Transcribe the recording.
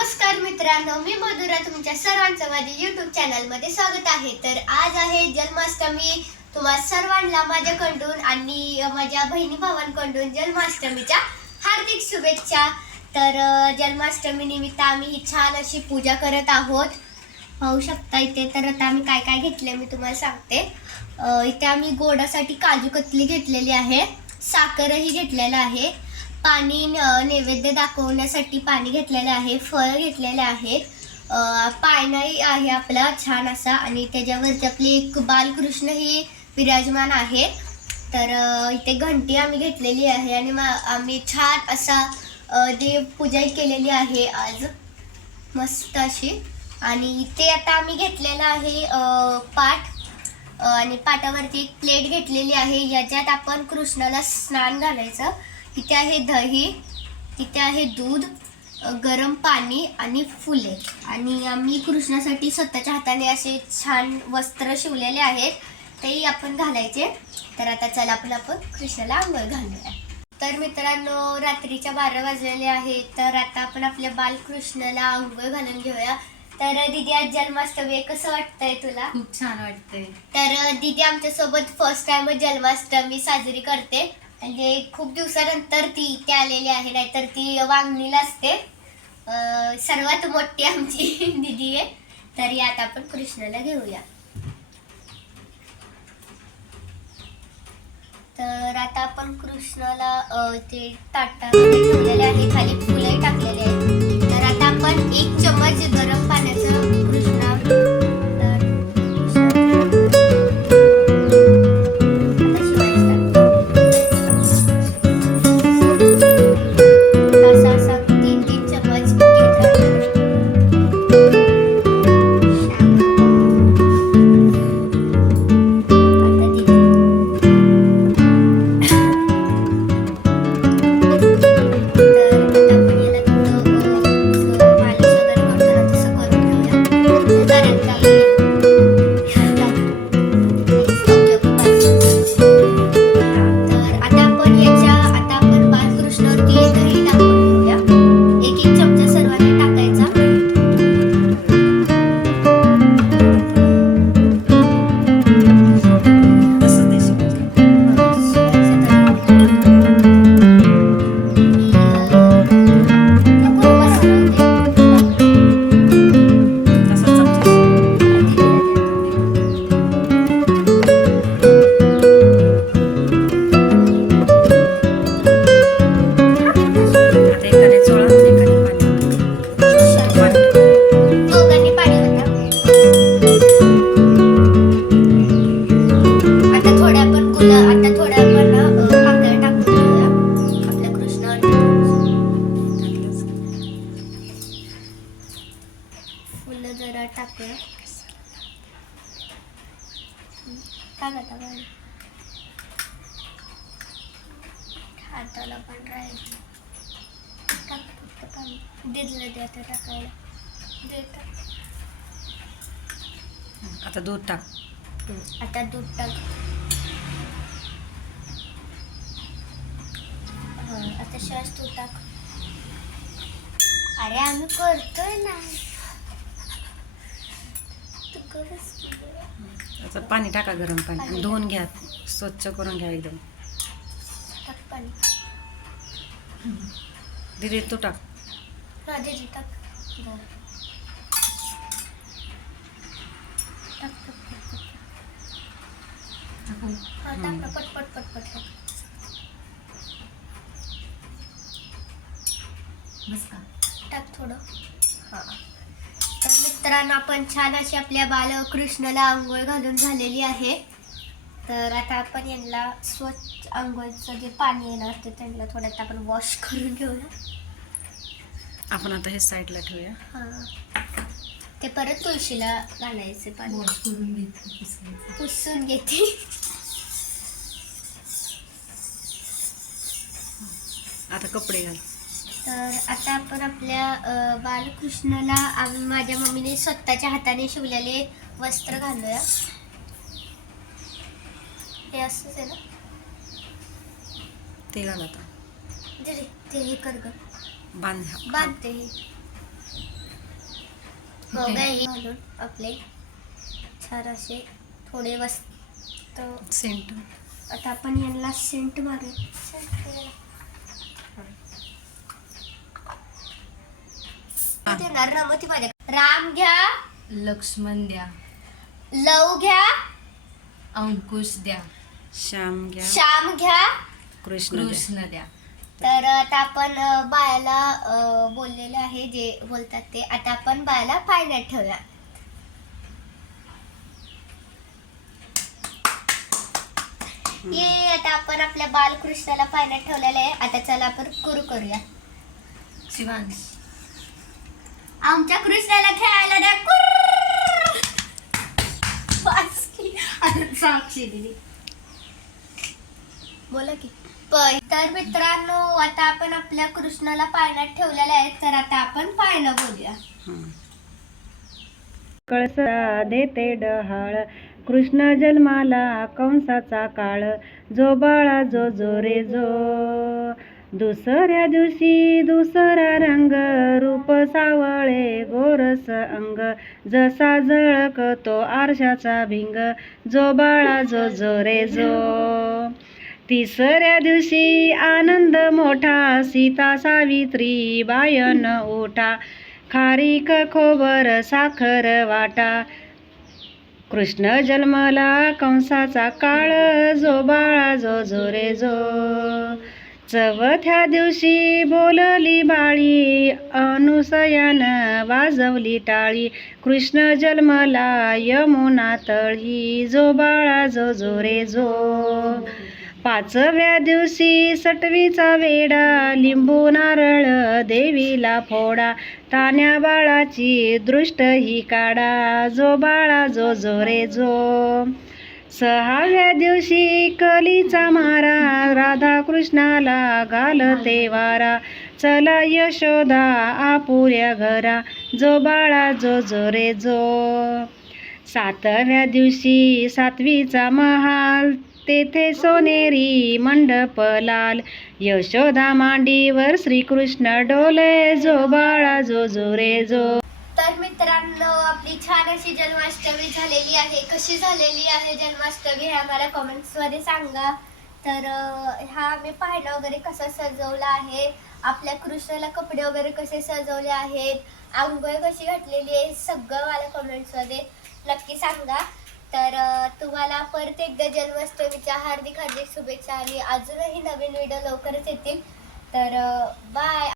नमस्कार मित्रांनो मी मधुरा. तुमच्या सर्वांचं माझ्या युट्यूब चॅनलमध्ये स्वागत आहे. तर आज आहे जन्माष्टमी. तुम्हा सर्वांना माझ्याकडून आणि माझ्या बहिणी भावांकडून जन्माष्टमीच्या हार्दिक शुभेच्छा. तर जन्माष्टमी निमित्त आम्ही ही छान अशी पूजा करत आहोत. पाहू शकता इथे तर आता आम्ही काय काय घेतले मी तुम्हाला सांगते. इथे आम्ही गोडासाठी काजू कतली घेतलेली आहे. साखरही घेतलेलं आहे. पाणी न- नैवेद्य दाखवण्यासाठी पाणी घेतलेलं आहे फळ घेतलेले आहेत. पायनाही पाळणाही आहे आपला छान असा. आणि त्याच्यावरती आपली एक बालकृष्ण ही विराजमान आहे तर इथे घंटी आम्ही घेतलेली आहे आणि मा- आम्ही छान असा अं, पूजा केलेली आहे आज. मस्त अशी. आणि इथे आता आम्ही घेतलेला आहे पाठ. पाट आणि पाटावरती एक प्लेट घेतलेली आहे. याच्यात आपण कृष्णाला स्नान घालायचं. तिथे आहे दही तिथे आहे दूध गरम पाणी आणि फुले. आणि आम्ही कृष्णासाठी स्वतःच्या हाताने असे छान वस्त्र शिवलेले आहेत. तेही आपण घालायचे. तर आता चला आपण आपण कृष्णाला आंघोळ घालूया. तर मित्रांनो रात्रीच्या बारा वाजलेले आहेत. तर आता आपण आपल्या बालकृष्णाला आंघोळ घालून घेऊया. तर दिदी आज जन्माष्टमी. कसं वाटतंय तुला? खूप छान वाटतंय. तर दिदी आमच्यासोबत फर्स्ट टाइम जन्माष्टमी साजरी करते. म्हणजे खूप दिवसानंतर ती इथे आलेली आहे नाहीतर ती वांगणीला असते. अं, सर्वात मोठी आमची दिदी आहे. तरी आता आपण कृष्णाला घेऊया. तर आता आपण कृष्णाला अं, ते ताटामध्ये ठेवलेले आहे खाली फुलंही जरा टाकूया. टाका टाका हाताला पण राहील. टाक फक्त पाणी दिलं ते आता टाकायला. टाक. आता दूध टाक. आता दूध टाक. आता श्वास तू टाक. अरे आम्ही करतोय ना. आता पाणी टाका गरम पाणी. आणि धुवून घ्या. स्वच्छ करून घ्या एकदम. दिदी तू टाक. हा दीदी टाक बरं. टाक टाक टाक, टाक. हा टाक ना पट पट पट पट टाक टाक थोडं. हां. तर मित्रांनो आपण छान अशी आपल्या बालकृष्णाला आंघोळ घालून झालेली आहे. तर आता आपण यांना स्वच्छ आंघोळचं जे पाणी येणार ते त्यांना थोडं आपण वॉश करून घेऊया. आपण आता हे साईडला ठेवूया. हां. ते परत तुळशीला घालायचे पाणी. पुसून घेते. आता कपडे घाल. तर आता आपण आपल्या बालकृष्णाला आम्ही माझ्या मम्मीने स्वतःच्या हाताने शिवलेले वस्त्र घालूया. हे असंच आहे ना? ते घाल आता. दे रे, ते हे कर ग. बांध बांधते हे. गाई घालून आपले छान असे थोडे वस्त सेंट आता आपण यांना सेंट मारू. माझ्या राम घ्या. लक्ष्मण द्या. लव घ्या. अंकुश द्या. श्याम घ्या. श्याम घ्या. कृष्ण द्या. कृष्ण द्या. तर आता आपण अ, बायाला अ, बोललेले आहे जे बोलतात ते. आता आपण बायाला पाण्यात ठेवूया. ये आता आपण आपल्या बालकृष्णाला पाण्यात ठेवलेलं आहे. आता चला आपण कुरू करूया. शिवांश. आमच्या कृष्णाला खेळायला द्या. साक्षी दिली. बोला की. तर मित्रांनो आता आपण आपल्या कृष्णाला पाण्यात ठेवलेलं आहे तर आता आपण पाळणं बोलूया. कळसा देते डहाळ कृष्ण जन्माला कंसाचा काळ. जो बाळा जो जो रे जो दुसऱ्या दिवशी दुसरा रंग. सावळे गोरस अंग. जसा झळकतो आरशाचा भिंग. जो बाळा जो जो रे जो. तिसऱ्या दिवशी आनंद मोठा. सीता सावित्री बायन ओठा खारीक खोबर साखर वाटा. कृष्ण जन्मला कंसाचा काळ. जो बाळा जो जो रे जो. चवथ्या दिवशी बोलली बाळी अनुसयान वाजवली टाळी. कृष्ण जन्मला यमुना तळी जो बाळा जो जो रे जो. पाचव्या दिवशी सटवीचा वेडा लिंबू नारळ देवीला फोडा. तान्या बाळाची दृष्ट ही काढा जो बाळा जो जो रे जो. सहाव्या दिवशी कलीचा मारा राधा कृष्णाला घालते वारा. चला यशोदा आपुऱ्या घरा. जो बाळा जो जो रे जो. सातव्या दिवशी सातवीचा महाल तेथे सोनेरी मंडप लाल यशोदा मांडीवर श्रीकृष्ण डोले जो बाळा जो जो रे जो. तर मित्रांनो आपली छान अशी जन्माष्टमी झालेली आहे. कशी झालेली आहे जन्माष्टमी हे आम्हाला कमेंट्समध्ये सांगा. तर हा आम्ही पाहिलं वगैरे कसं सजवला आहे? आपल्या कृष्णाला कपडे वगैरे कसे सजवले आहेत? आंघोळ कशी घातलेली आहे सगळं मला कमेंट्समध्ये नक्की सांगा. तर तुम्हाला परत एकदा जन्माष्टमीच्या हार्दिक हार्दिक शुभेच्छा आणि अजूनही नवीन व्हिडिओ लवकरच येतील. तर बाय